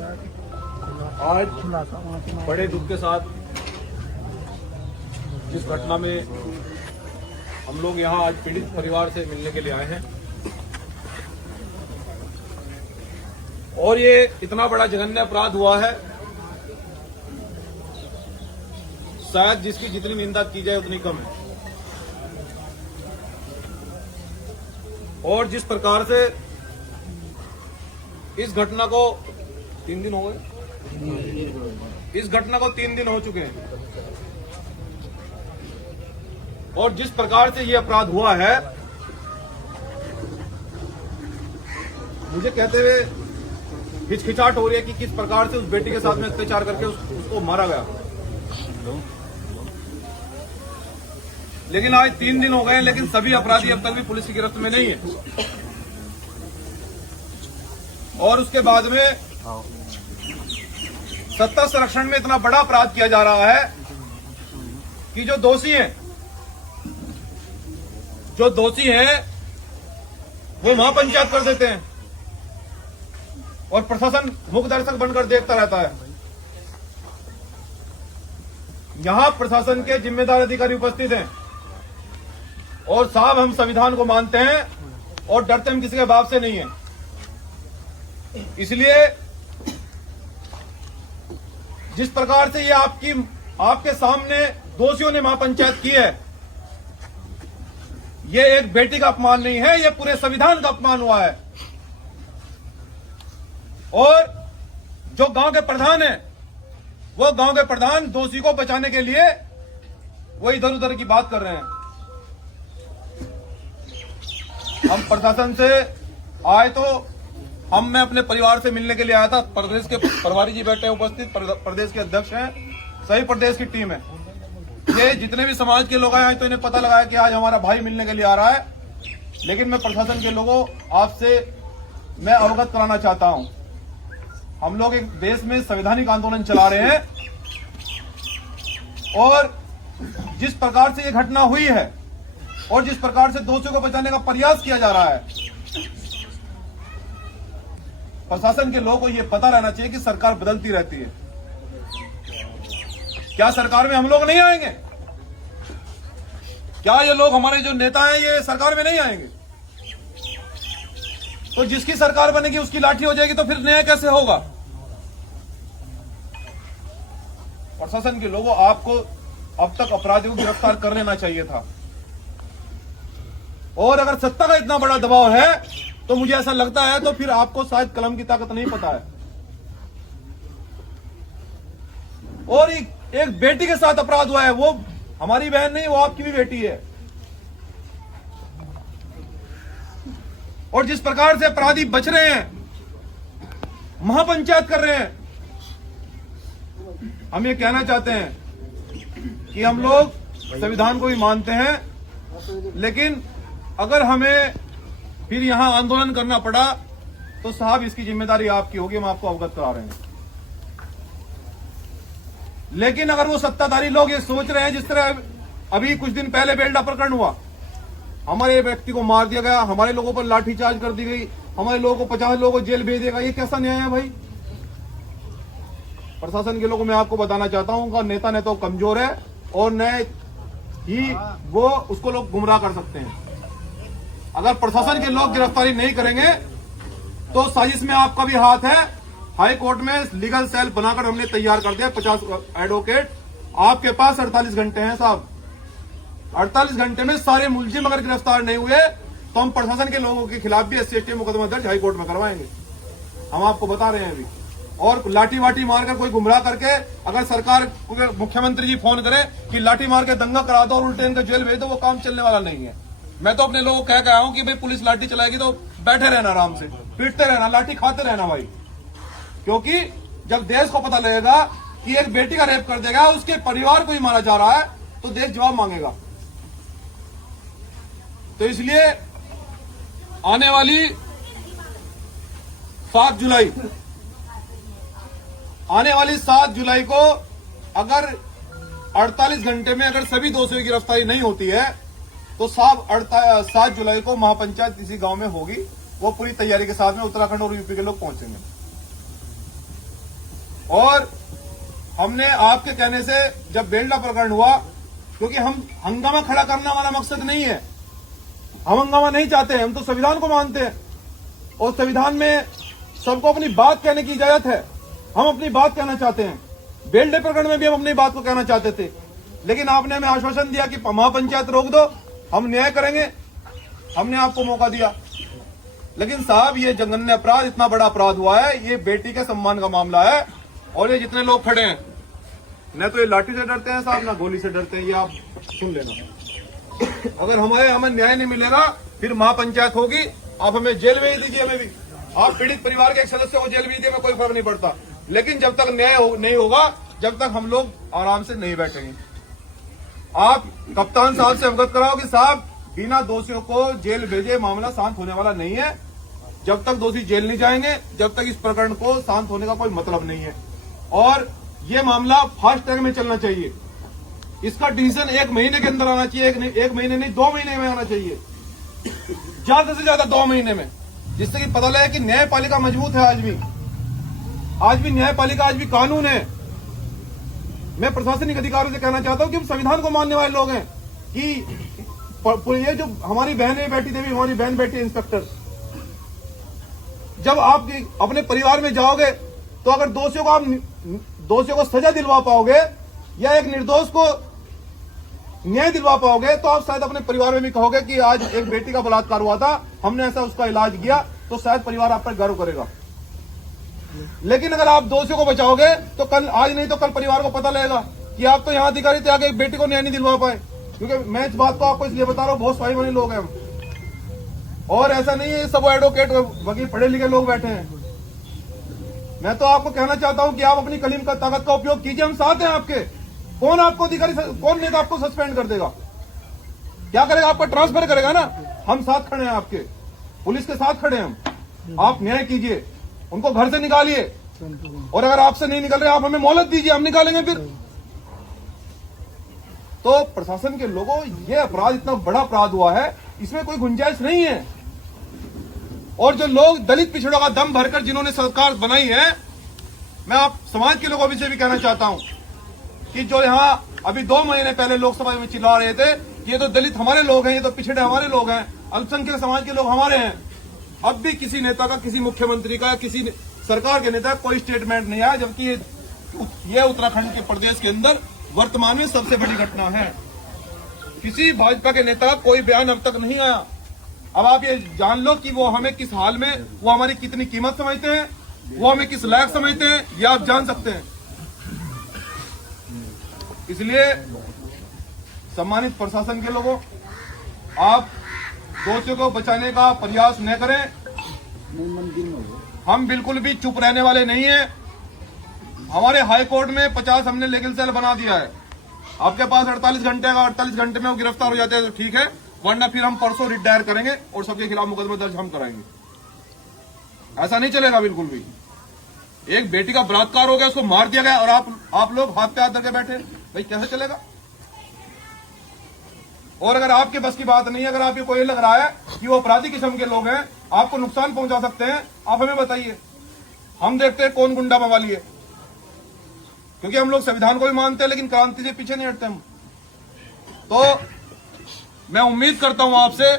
आज बड़े दुख के साथ जिस घटना में हम लोग यहाँ आज पीड़ित परिवार से मिलने के लिए आए हैं और ये इतना बड़ा जघन्य अपराध हुआ है, शायद जिसकी जितनी निंदा की जाए उतनी कम है। और जिस प्रकार से इस घटना को 3 दिन हो गए, इस घटना को 3 दिन हो चुके हैं और जिस प्रकार से ये अपराध हुआ है, मुझे कहते हुए हिचकिचाहट हो रही है कि किस प्रकार से उस बेटी के साथ में अत्याचार करके उसको मारा गया। लेकिन आज 3 दिन हो गए हैं, लेकिन सभी अपराधी अब तक भी पुलिस की गिरफ्त में नहीं है। और उसके बाद में सत्ता संरक्षण में इतना बड़ा अपराध किया जा रहा है कि जो दोषी हैं वो महापंचायत कर देते हैं और प्रशासन मुख्य दर्शक बनकर देखता रहता है। यहां प्रशासन के जिम्मेदार अधिकारी उपस्थित हैं और साहब हम संविधान को मानते हैं और डरते हम किसी के बाप से नहीं है। इसलिए जिस प्रकार से ये आपके सामने दोषियों ने महापंचायत की है, ये एक बेटी का अपमान नहीं है, ये पूरे संविधान का अपमान हुआ है। और जो गांव के प्रधान हैं, वो गांव के प्रधान दोषी को बचाने के लिए वो इधर उधर की बात कर रहे हैं। हम प्रशासन से आए तो मैं अपने परिवार से मिलने के लिए आया था। प्रदेश के प्रभारी जी बैठे हैं उपस्थित, प्रदेश के अध्यक्ष हैं, सही प्रदेश की टीम है। ये जितने भी समाज के लोग आए हैं तो इन्हें पता लगा है कि आज हमारा भाई मिलने के लिए आ रहा है। लेकिन मैं प्रशासन के लोगों आपसे मैं अवगत कराना चाहता हूं, हम लोग एक देश में संवैधानिक आंदोलन चला रहे हैं और जिस प्रकार से ये घटना हुई है और जिस प्रकार से दोषियों को बचाने का प्रयास किया जा रहा है, प्रशासन के लोगों को यह पता रहना चाहिए कि सरकार बदलती रहती है। क्या सरकार में हम लोग नहीं आएंगे? क्या ये लोग हमारे जो नेता हैं ये सरकार में नहीं आएंगे? तो जिसकी सरकार बनेगी उसकी लाठी हो जाएगी, तो फिर न्याय कैसे होगा? प्रशासन के लोगों, आपको अब तक अपराधियों को गिरफ्तार कर लेना चाहिए था। और अगर सत्ता का इतना बड़ा दबाव है तो मुझे ऐसा लगता है तो फिर आपको शायद कलम की ताकत नहीं पता है। और एक बेटी के साथ अपराध हुआ है, वो हमारी बहन नहीं, वो आपकी भी बेटी है। और जिस प्रकार से अपराधी बच रहे हैं, महापंचायत कर रहे हैं, हम ये कहना चाहते हैं कि हम लोग संविधान को भी मानते हैं, लेकिन अगर हमें फिर यहां आंदोलन करना पड़ा तो साहब इसकी जिम्मेदारी आपकी होगी, हम आपको अवगत करा रहे हैं। लेकिन अगर वो सत्ताधारी लोग ये सोच रहे हैं, जिस तरह अभी कुछ दिन पहले बेल्डा प्रकरण हुआ, हमारे व्यक्ति को मार दिया गया, हमारे लोगों पर लाठीचार्ज कर दी गई, हमारे लोगों को 50 लोगों को जेल भेज दिया गया, ये कैसा न्याय है भाई? प्रशासन के लोगों मैं आपको बताना चाहता हूं उनका नेता न तो कमजोर है और न ही वो उसको लोग गुमराह कर सकते हैं। अगर प्रशासन के लोग गिरफ्तारी नहीं करेंगे तो साजिश में आपका भी हाथ है। हाई कोर्ट में लीगल सेल बनाकर हमने तैयार कर दिया, 50 एडवोकेट आपके पास 48 घंटे हैं साहब। 48 घंटे में सारे मुलजिम अगर गिरफ्तार नहीं हुए तो हम प्रशासन के लोगों के खिलाफ भी SC/ST मुकदमा दर्ज हाई कोर्ट में करवाएंगे, हम आपको बता रहे हैं अभी। और लाठी वाठी मारकर कोई गुमराह करके अगर सरकार मुख्यमंत्री जी फोन करे कि लाठी मार के दंगा करा दो और उल्टे इनका जेल भेज दो, वो काम चलने वाला नहीं है। मैं तो अपने लोगों को कह के आया हूं कि भाई पुलिस लाठी चलाएगी तो बैठे रहना, आराम से पीटते रहना, लाठी खाते रहना भाई। क्योंकि जब देश को पता लगेगा कि एक बेटी का रेप कर देगा, उसके परिवार को ही मारा जा रहा है, तो देश जवाब मांगेगा। तो इसलिए आने वाली 7 जुलाई को अगर 48 घंटे में अगर सभी दोषियों की गिरफ्तारी नहीं होती है तो 7 जुलाई को महापंचायत किसी गांव में होगी। वो पूरी तैयारी के साथ में उत्तराखंड और यूपी के लोग पहुंचेंगे। और हमने आपके कहने से जब बेलडा प्रकरण हुआ, क्योंकि हम हंगामा खड़ा करना हमारा मकसद नहीं है, हम हंगामा नहीं चाहते हैं, हम तो संविधान को मानते हैं और संविधान में सबको अपनी बात कहने की इजाजत है। हम अपनी बात कहना चाहते हैं। बेलडे प्रकरण में भी हम अपनी बात को कहना चाहते थे, लेकिन आपने हमें आश्वासन दिया कि महापंचायत रोक दो, हम न्याय करेंगे। हमने आपको मौका दिया, लेकिन साहब ये जघन्य अपराध, इतना बड़ा अपराध हुआ है, ये बेटी के सम्मान का मामला है। और ये जितने लोग खड़े हैं, न तो ये लाठी से डरते हैं साहब, ना गोली से डरते हैं, ये आप सुन लेना। अगर हमें न्याय नहीं मिलेगा, फिर महापंचायत होगी, आप हमें जेल भेज दीजिए, हमें भी आप पीड़ित परिवार के एक सदस्य को जेल भेज दीजिए, में कोई फर्क नहीं पड़ता। लेकिन जब तक न्याय नहीं होगा, जब तक हम लोग आराम से नहीं बैठेंगे। आप कप्तान साहब से अवगत कराओ कि साहब बिना दोषियों को जेल भेजे मामला शांत होने वाला नहीं है। जब तक दोषी जेल नहीं जाएंगे, जब तक इस प्रकरण को शांत होने का कोई मतलब नहीं है। और ये मामला फास्ट ट्रैक में चलना चाहिए। इसका डिसीजन 1 महीने के अंदर आना चाहिए, एक महीने नहीं 2 महीने में आना चाहिए, ज्यादा से ज्यादा 2 महीने में, जिससे कि पता लगे कि न्यायपालिका मजबूत है। आज भी न्यायपालिका, आज भी कानून है। मैं प्रशासनिक अधिकारियों से कहना चाहता हूं कि हम संविधान को मानने वाले लोग हैं कि ये जो हमारी बहनें बैठी थी, हमारी बहन बैठी है इंस्पेक्टर, जब आप अपने परिवार में जाओगे तो अगर दोषियों को सजा दिलवा पाओगे या एक निर्दोष को न्याय दिलवा पाओगे, तो आप शायद अपने परिवार में भी कहोगे कि आज एक बेटी का बलात्कार हुआ था, हमने ऐसा उसका इलाज किया, तो शायद परिवार आप पर गर्व करेगा। लेकिन अगर आप दोषियों को बचाओगे तो कल, आज नहीं तो कल परिवार को पता लगेगा कि आप तो यहां अधिकारी थे, आगे एक बेटी को न्याय नहीं दिलवा पाए। क्योंकि मैं इस बात को आपको इसलिए बता रहा हूं, बहुत स्वाभिमानी लोग हैं हम, और ऐसा नहीं है सब एडवोकेट वकील पढ़े लिखे लोग बैठे हैं। मैं तो आपको कहना चाहता हूं कि आप अपनी कलीम का ताकत का उपयोग कीजिए, हम साथ हैं आपके। कौन आपको अधिकारी, कौन नेता आपको सस्पेंड कर देगा? क्या करेगा? आपका ट्रांसफर करेगा ना। हम साथ खड़े हैं आपके, पुलिस के साथ खड़े हैं हम। आप न्याय कीजिए, उनको घर से निकालिए, और अगर आपसे नहीं निकल रहे आप हमें मोहलत दीजिए, हम निकालेंगे फिर। तो प्रशासन के लोगों, ये अपराध इतना बड़ा अपराध हुआ है, इसमें कोई गुंजाइश नहीं है। और जो लोग दलित पिछड़ों का दम भरकर जिन्होंने सरकार बनाई है, मैं आप समाज के लोगों से भी कहना चाहता हूं कि जो यहां अभी 2 महीने पहले लोकसभा में चिल्ला रहे थे कि ये तो दलित हमारे लोग हैं, ये तो पिछड़े हमारे लोग हैं, अल्पसंख्यक समाज के लोग हमारे हैं, अब भी किसी नेता का, किसी मुख्यमंत्री का, किसी सरकार के नेता का कोई स्टेटमेंट नहीं आया, जबकि ये उत्तराखंड के प्रदेश के अंदर वर्तमान में सबसे बड़ी घटना है। किसी भाजपा के नेता का कोई बयान अब तक नहीं आया। अब आप ये जान लो कि वो हमें किस हाल में, वो हमारी कितनी कीमत समझते हैं, वो हमें किस लायक समझते हैं, ये आप जान सकते हैं। इसलिए सम्मानित प्रशासन के लोगों, आप दोषियों को बचाने का प्रयास न करें। हम बिल्कुल भी चुप रहने वाले नहीं हैं। हमारे हाई कोर्ट में 50 हमने लीगल सेल बना दिया है। आपके पास 48 घंटे का, 48 घंटे में वो गिरफ्तार हो जाते हैं तो ठीक है, वरना फिर हम परसों रिट दायर करेंगे और सबके खिलाफ मुकदमा दर्ज हम कराएंगे। ऐसा नहीं चलेगा बिल्कुल भी। एक बेटी का बलात्कार हो गया, उसको मार दिया गया, और आप लोग हाथ पे हाथ करके बैठे, भाई कैसे चलेगा? और अगर आपके बस की बात नहीं है, अगर आपको कोई लग रहा है कि वो अपराधी किस्म के लोग हैं, आपको नुकसान पहुंचा सकते हैं, आप हमें बताइए। हम देखते हैं कौन गुंडा मवाली है, क्योंकि हम लोग संविधान को भी मानते हैं, लेकिन क्रांति से पीछे नहीं हटते हम। तो मैं उम्मीद करता हूं आपसे,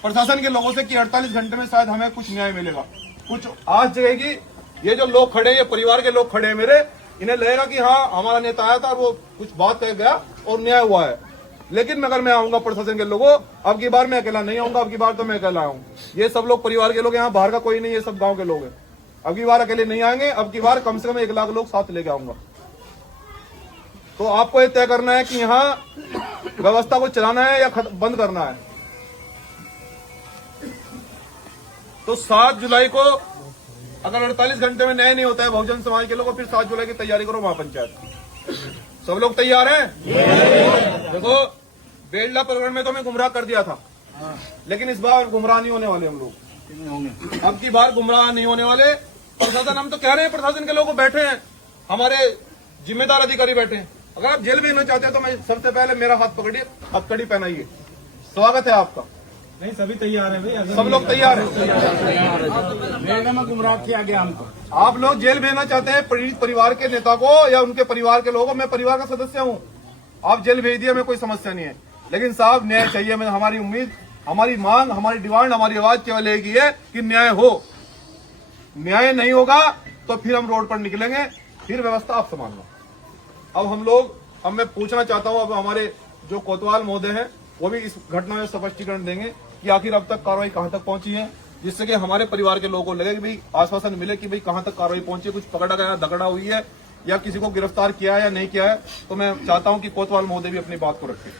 प्रशासन के लोगों से, कि 48 घंटे में शायद हमें कुछ न्याय मिलेगा, कुछ आज जगेगी। ये जो लोग खड़े हैं, ये परिवार के लोग खड़े हैं मेरे, इन्हें लगेगा कि हाँ हमारा नेता आया था, वो कुछ बात कह गया और न्याय हुआ है। लेकिन अगर मैं आऊंगा प्रशासन के लोगों, अब की बार मैं अकेला नहीं आऊंगा, अब की बार तो मैं अकेला आऊं। ये सब लोग परिवार के लोग, यहाँ बाहर का कोई नहीं, ये सब गांव के लोग हैं। अब की बार अकेले नहीं आएंगे, अब की बार कम से कम 1 लाख लोग साथ लेके आऊंगा। तो आपको ये तय करना है कि यहाँ व्यवस्था को चलाना है या बंद करना है। तो 7 जुलाई को अगर 48 घंटे में न्याय नहीं होता है बहुजन समाज के लोगों, फिर 7 जुलाई की तैयारी करो महापंचायत। सब लोग तैयार हैं? देखो, बेलडा प्रकरण में तो हमें गुमराह कर दिया था, लेकिन इस बार गुमराह नहीं होने वाले हम लोग। अब की बार गुमराह नहीं होने वाले। प्रशासन, हम तो कह रहे हैं, प्रशासन के लोग बैठे हैं, हमारे जिम्मेदार अधिकारी बैठे हैं। अगर आप जेल भेजना चाहते हैं तो मैं सबसे पहले मेरा हाथ पकड़िए, हथकड़ी पहनाइए, स्वागत है आपका। नहीं, सभी तैयार है भाई। सब लोग तैयार हैं। जेल में गुमराह किया गया हमको। आप लोग जेल भेजना चाहते हैं पीड़ित परिवार के नेता को या उनके परिवार के लोगों को? मैं परिवार का सदस्य हूं, आप जेल भेज दिया, मैं कोई समस्या नहीं है, लेकिन साहब न्याय चाहिए। मैं हमारी उम्मीद, हमारी मांग, हमारी डिमांड, हमारी आवाज केवल एक ही है कि न्याय हो। न्याय नहीं होगा तो फिर हम रोड पर निकलेंगे, फिर व्यवस्था आप संभालना। अब मैं पूछना चाहता हूं, अब हमारे जो कोतवाल महोदय हैं वो भी इस घटना में स्पष्टीकरण देंगे कि आखिर अब तक कार्रवाई कहां तक पहुंची है, जिससे कि हमारे परिवार के लोगों को लगे कि भाई आश्वासन मिले कि भाई कहां तक कार्रवाई पहुंची है, कुछ पकड़ा गया, दगड़ा हुई है या किसी को गिरफ्तार किया है या नहीं किया है। तो मैं चाहता हूं कि कोतवाल महोदय भी अपनी बात को रखें।